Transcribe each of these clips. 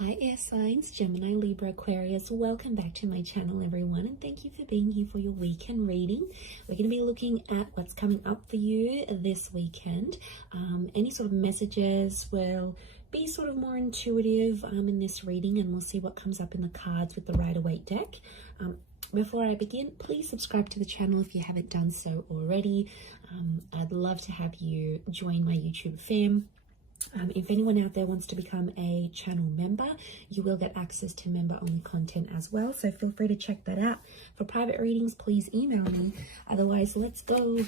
Hi air signs, Gemini, Libra, Aquarius. Welcome back to my channel, everyone, and thank you for being here for your weekend reading. We're going to be looking at what's coming up for you this weekend. Any sort of messages will be sort of more intuitive in this reading, and we'll see what comes up in the cards with the Rider-Waite deck. Before I begin, please subscribe to the channel if you haven't done so already. I'd love to have you join my YouTube fam. If anyone out there wants to become a channel member, you will get access to member-only content as well. So feel free to check that out. For private readings, please email me. Otherwise, let's go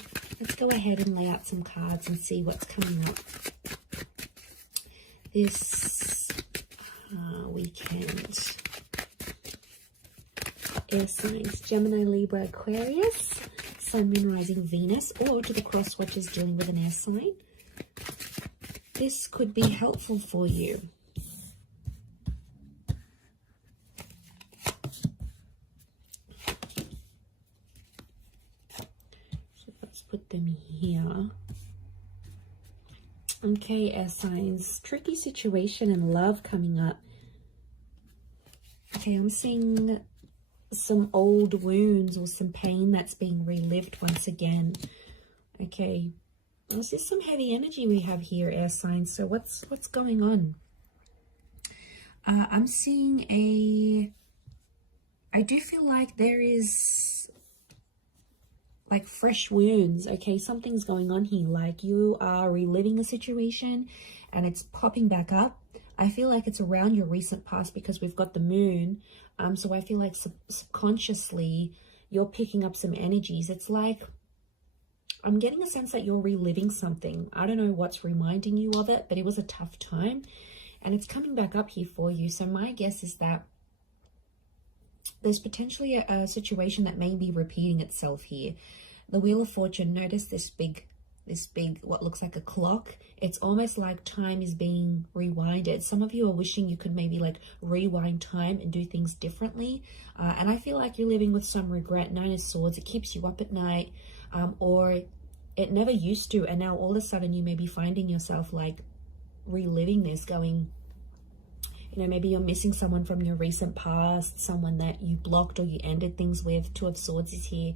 ahead and lay out some cards and see what's coming up this weekend. Air signs, Gemini, Libra, Aquarius, Sun, Moon, Rising, Venus, or to the cross watchers dealing with an air sign. This could be helpful for you. So let's put them here. Okay, air signs, tricky situation in love coming up. Okay, I'm seeing some old wounds or some pain that's being relived once again. Okay. This is some heavy energy we have here, air signs. So what's going on? I'm seeing I do feel like there is like fresh wounds. Okay, something's going on here. Like you are reliving the situation and it's popping back up. I feel like it's around your recent past because we've got the moon. So I feel like subconsciously you're picking up some energies. It's like I'm getting a sense that you're reliving something. I don't know what's reminding you of it, but it was a tough time and it's coming back up here for you. So my guess is that there's potentially a situation that may be repeating itself here. The Wheel of Fortune, notice this big, what looks like a clock. It's almost like time is being rewinded. Some of you are wishing you could maybe like rewind time and do things differently. And I feel like you're living with some regret. Nine of Swords, it keeps you up at night. Or it never used to, and now all of a sudden you may be finding yourself like reliving this, going, you know, maybe you're missing someone from your recent past, someone that you blocked or you ended things with. Two of Swords is here.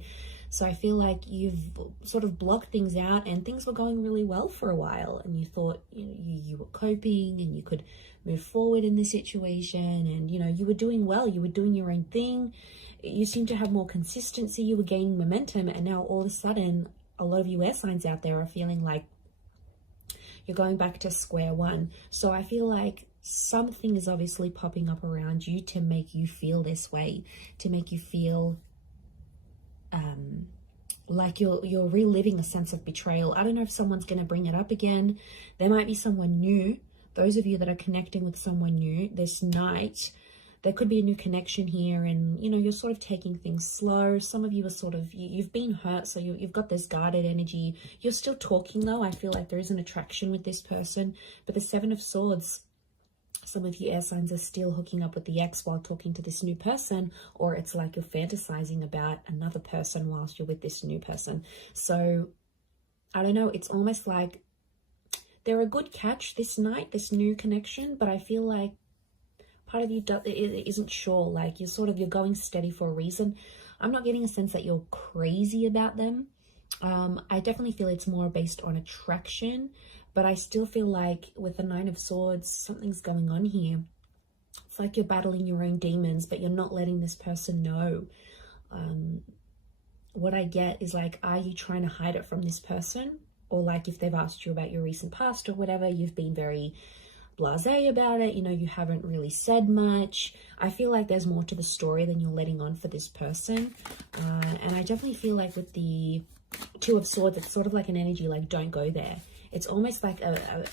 So I feel like you've sort of blocked things out and things were going really well for a while and you thought you were coping and you could move forward in this situation and, you know, you were doing well, you were doing your own thing. You seem to have more consistency, you were gaining momentum, and now all of a sudden, a lot of you air signs out there are feeling like you're going back to square one. So I feel like something is obviously popping up around you to make you feel this way, to make you feel like you're reliving a sense of betrayal. I don't know if someone's going to bring it up again. There might be someone new. Those of you that are connecting with someone new this night, there could be a new connection here and, you know, you're sort of taking things slow. Some of you are sort of, you've been hurt, so you've got this guarded energy. You're still talking though. I feel like there is an attraction with this person. But the Seven of Swords, some of you air signs are still hooking up with the ex while talking to this new person, or it's like you're fantasizing about another person whilst you're with this new person. So I don't know, it's almost like they're a good catch this night, this new connection, but I feel like part of you isn't sure, like you're going steady for a reason. I'm not getting a sense that you're crazy about them. I definitely feel it's more based on attraction, but I still feel like with the Nine of Swords, something's going on here. It's like you're battling your own demons, but you're not letting this person know. What I get is like, are you trying to hide it from this person? Or like if they've asked you about your recent past or whatever, you've been very blasé about it, you know, you haven't really said much. I feel like there's more to the story than you're letting on for this person. And I definitely feel like with the Two of Swords, it's sort of like an energy like, don't go there. It's almost like a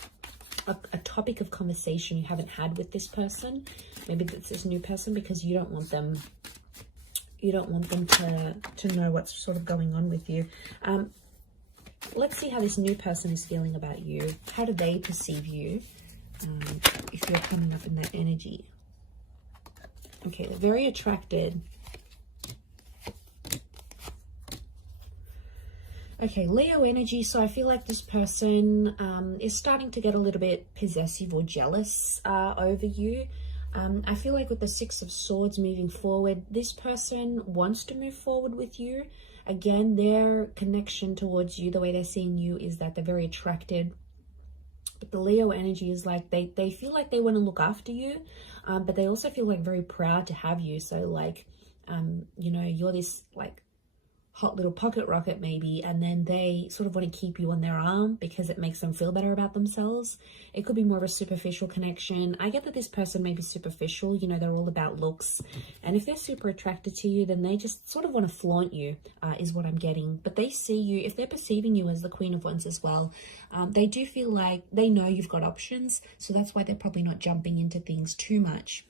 topic of conversation you haven't had with this person. Maybe it's this new person because you don't want them to know what's sort of going on with you. Let's see how this new person is feeling about you. How do they perceive you? If you're coming up in that energy. Okay, they're very attracted. Okay, Leo energy. So I feel like this person is starting to get a little bit possessive or jealous over you. I feel like with the Six of Swords moving forward, this person wants to move forward with you. Again, their connection towards you, the way they're seeing you, is that they're very attracted. But the Leo energy is like they feel like they want to look after you, but they also feel like very proud to have you. So like, you know, you're this like hot little pocket rocket maybe, and then they sort of want to keep you on their arm because it makes them feel better about themselves. It could be more of a superficial connection. I get that this person may be superficial, you know, they're all about looks, and if they're super attracted to you, then they just sort of want to flaunt you, is what I'm getting. But they see you, if they're perceiving you as the Queen of Wands as well, they do feel like they know you've got options, so that's why they're probably not jumping into things too much.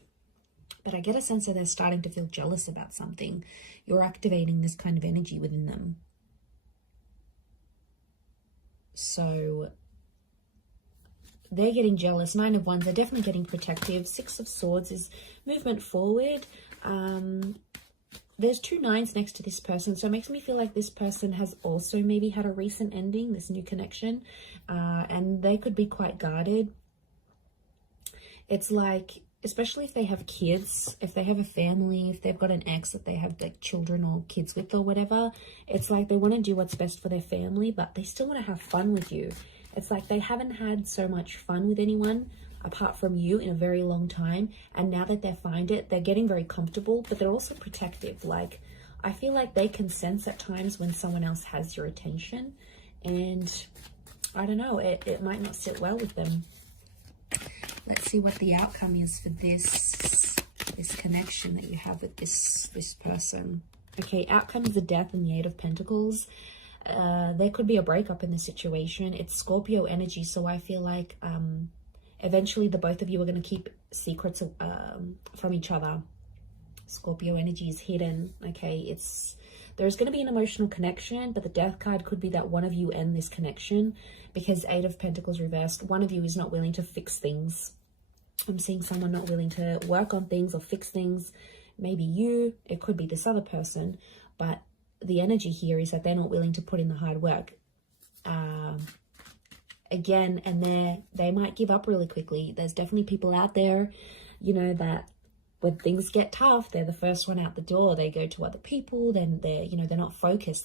But I get a sense that they're starting to feel jealous about something. You're activating this kind of energy within them. So they're getting jealous. Nine of Wands, they're definitely getting protective. Six of Swords is movement forward. There's two nines next to this person, so it makes me feel like this person has also maybe had a recent ending, this new connection, and they could be quite guarded. It's like, especially if they have kids, if they have a family, if they've got an ex that they have like children or kids with or whatever, it's like they want to do what's best for their family, but they still want to have fun with you. It's like they haven't had so much fun with anyone apart from you in a very long time, and now that they find it, they're getting very comfortable, but they're also protective. Like, I feel like they can sense at times when someone else has your attention, and I don't know, it might not sit well with them. Let's see what the outcome is for this connection that you have with this person. Okay, outcome is the Death and the Eight of Pentacles. There could be a breakup in the situation. It's Scorpio energy, so I feel like eventually the both of you are going to keep secrets from each other. Scorpio energy is hidden. Okay, there's going to be an emotional connection, but the Death card could be that one of you end this connection, because Eight of Pentacles reversed, one of you is not willing to fix things. I'm seeing someone not willing to work on things or fix things. Maybe you, it could be this other person, but the energy here is that they're not willing to put in the hard work. Again, and they might give up really quickly. There's definitely people out there, you know, that when things get tough, they're the first one out the door. They go to other people, then they're not focused.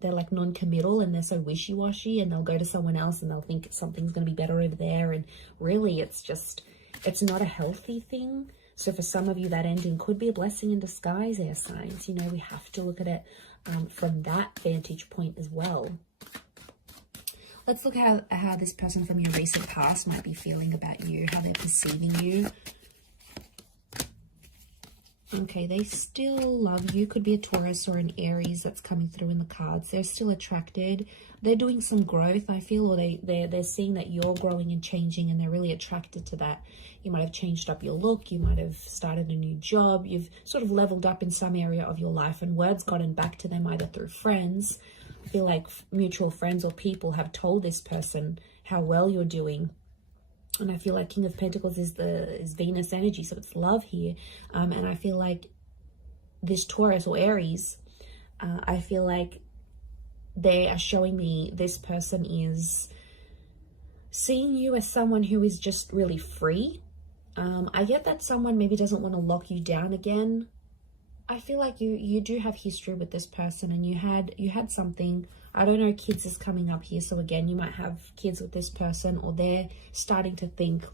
They're like non-committal, and they're so wishy-washy, and they'll go to someone else and they'll think something's going to be better over there. And really it's not a healthy thing. So for some of you, that ending could be a blessing in disguise, air signs. You know, we have to look at it from that vantage point as well. Let's look at how this person from your recent past might be feeling about you, how they're perceiving you. Okay, they still love you. Could be a Taurus or an Aries that's coming through in the cards. They're still attracted. They're doing some growth, I feel, or they're seeing that you're growing and changing, and they're really attracted to that. You might have changed up your look. You might have started a new job. You've sort of leveled up in some area of your life, and word's gotten back to them either through friends. I feel like mutual friends or people have told this person how well you're doing. And I feel like King of Pentacles is Venus energy, so it's love here. And I feel like this Taurus or Aries, I feel like they are showing me this person is seeing you as someone who is just really free. I get that someone maybe doesn't want to lock you down again. I feel like you do have history with this person, and you had something. I don't know, kids is coming up here, so again, you might have kids with this person, or they're starting to think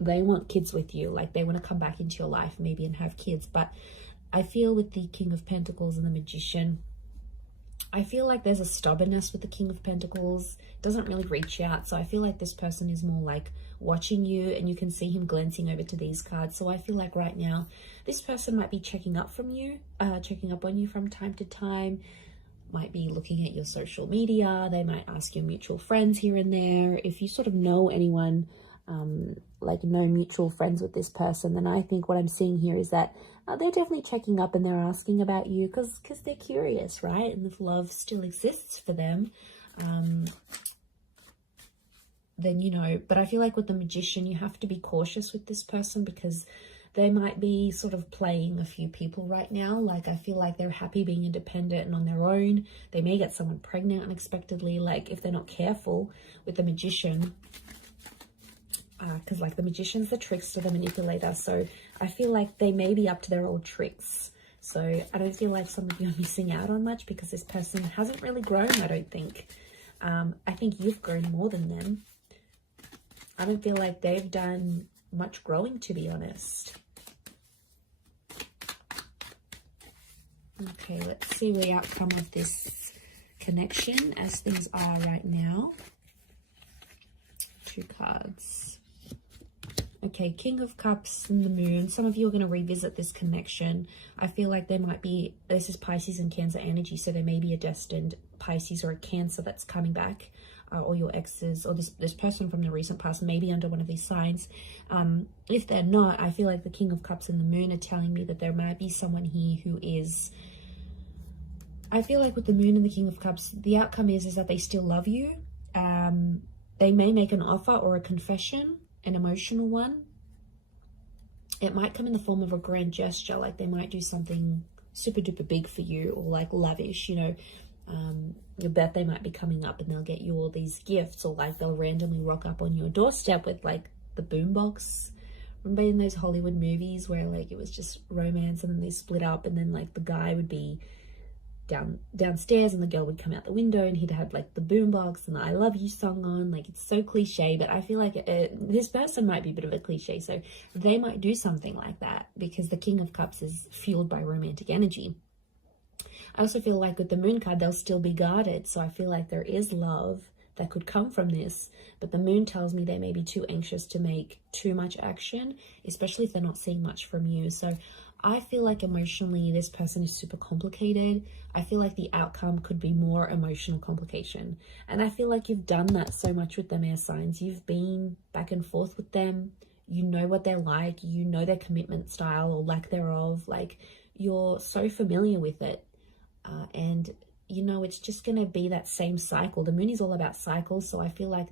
they want kids with you, like they want to come back into your life maybe and have kids. But I feel with the King of Pentacles and the Magician, I feel like there's a stubbornness with the King of Pentacles. It doesn't really reach out, so I feel like this person is more like watching you, and you can see him glancing over to these cards. So I feel like right now this person might be checking up on you from time to time, might be looking at your social media. They might ask your mutual friends here and there. If you sort of know anyone, like no mutual friends with this person, then I think what I'm seeing here is that they're definitely checking up, and they're asking about you because they're curious, right? And if love still exists for them, then, you know, but I feel like with the Magician, you have to be cautious with this person because they might be sort of playing a few people right now. Like, I feel like they're happy being independent and on their own. They may get someone pregnant unexpectedly. Like, if they're not careful with the Magician, because like the magician's the trickster, the manipulator. So I feel like they may be up to their old tricks. So I don't feel like some of you are missing out on much because this person hasn't really grown, I don't think. I think you've grown more than them. I don't feel like they've done much growing, to be honest. Okay, let's see the outcome of this connection as things are right now. 2 cards. Okay, King of Cups and the Moon. Some of you are going to revisit this connection. I feel like there might be, this is Pisces and Cancer energy, so there may be a destined Pisces or a Cancer that's coming back, or your exes, or this person from the recent past may be under one of these signs. If they're not, I feel like the King of Cups and the Moon are telling me that there might be someone here who is, I feel like with the Moon and the King of Cups, the outcome is that they still love you. They may make an offer or a confession, an emotional one. It might come in the form of a grand gesture, like they might do something super duper big for you, or like lavish, you know. Your birthday might be coming up and they'll get you all these gifts, or like they'll randomly rock up on your doorstep with like the boombox. Remember in those Hollywood movies where like it was just romance and then they split up, and then like the guy would be downstairs and the girl would come out the window and he'd have like the boombox and the I love you song on. Like, it's so cliche, but I feel like this person might be a bit of a cliche, so they might do something like that because the King of Cups is fueled by romantic energy. I also feel like with the Moon card, they'll still be guarded, so I feel like there is love that could come from this, but the Moon tells me they may be too anxious to make too much action, especially if they're not seeing much from you. So I feel like emotionally this person is super complicated. I feel like the outcome could be more emotional complication. And I feel like you've done that so much with them, air signs. You've been back and forth with them. You know what they're like. You know their commitment style or lack thereof. Like, you're so familiar with it. And, you know, it's just going to be that same cycle. The Moon is all about cycles. So I feel like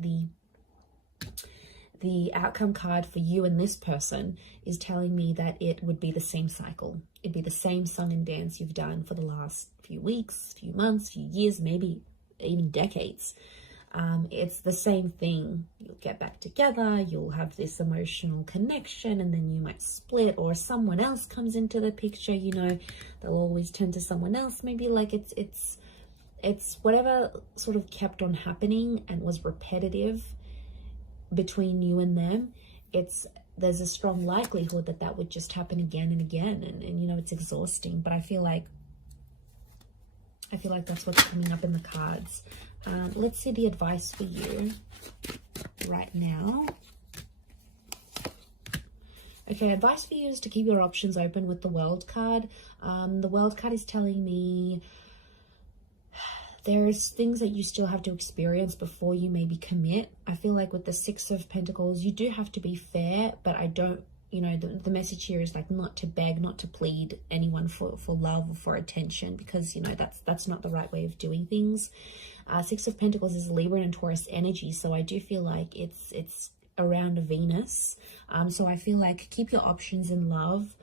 the outcome card for you and this person is telling me that it would be the same cycle. It'd be the same song and dance you've done for the last few weeks, few months, few years, maybe even decades. It's the same thing. You'll get back together, you'll have this emotional connection, and then you might split, or someone else comes into the picture. You know, they'll always turn to someone else. Maybe like it's whatever sort of kept on happening and was repetitive between you and them. There's a strong likelihood that that would just happen again and again, and you know, it's exhausting. But I feel like that's what's coming up in the cards. Let's see the advice for you right now. Okay, advice for you is to keep your options open with the World card. The World card is telling me there's things that you still have to experience before you maybe commit. I feel like with the Six of Pentacles, you do have to be fair, but I don't, you know, the message here is like not to beg, not to plead anyone for love or for attention, because, you know, that's not the right way of doing things. Six of Pentacles is Libra and Taurus energy, so I do feel like it's around Venus. So I feel like keep your options in love.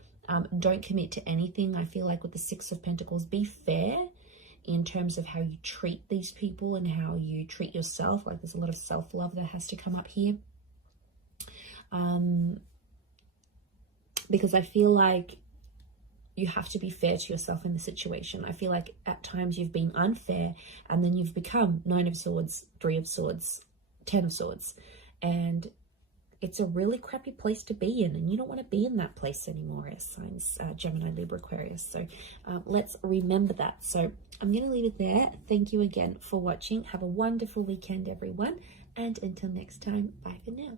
Don't commit to anything. I feel like with the Six of Pentacles, be fair in terms of how you treat these people and how you treat yourself. Like, there's a lot of self-love that has to come up here. Because I feel like you have to be fair to yourself in the situation. I feel like at times you've been unfair, and then you've become Nine of Swords, Three of Swords, Ten of Swords. And it's a really crappy place to be in, and you don't want to be in that place anymore, as signs Gemini, Libra, Aquarius. So let's remember that. So I'm going to leave it there. Thank you again for watching. Have a wonderful weekend, everyone. And until next time, bye for now.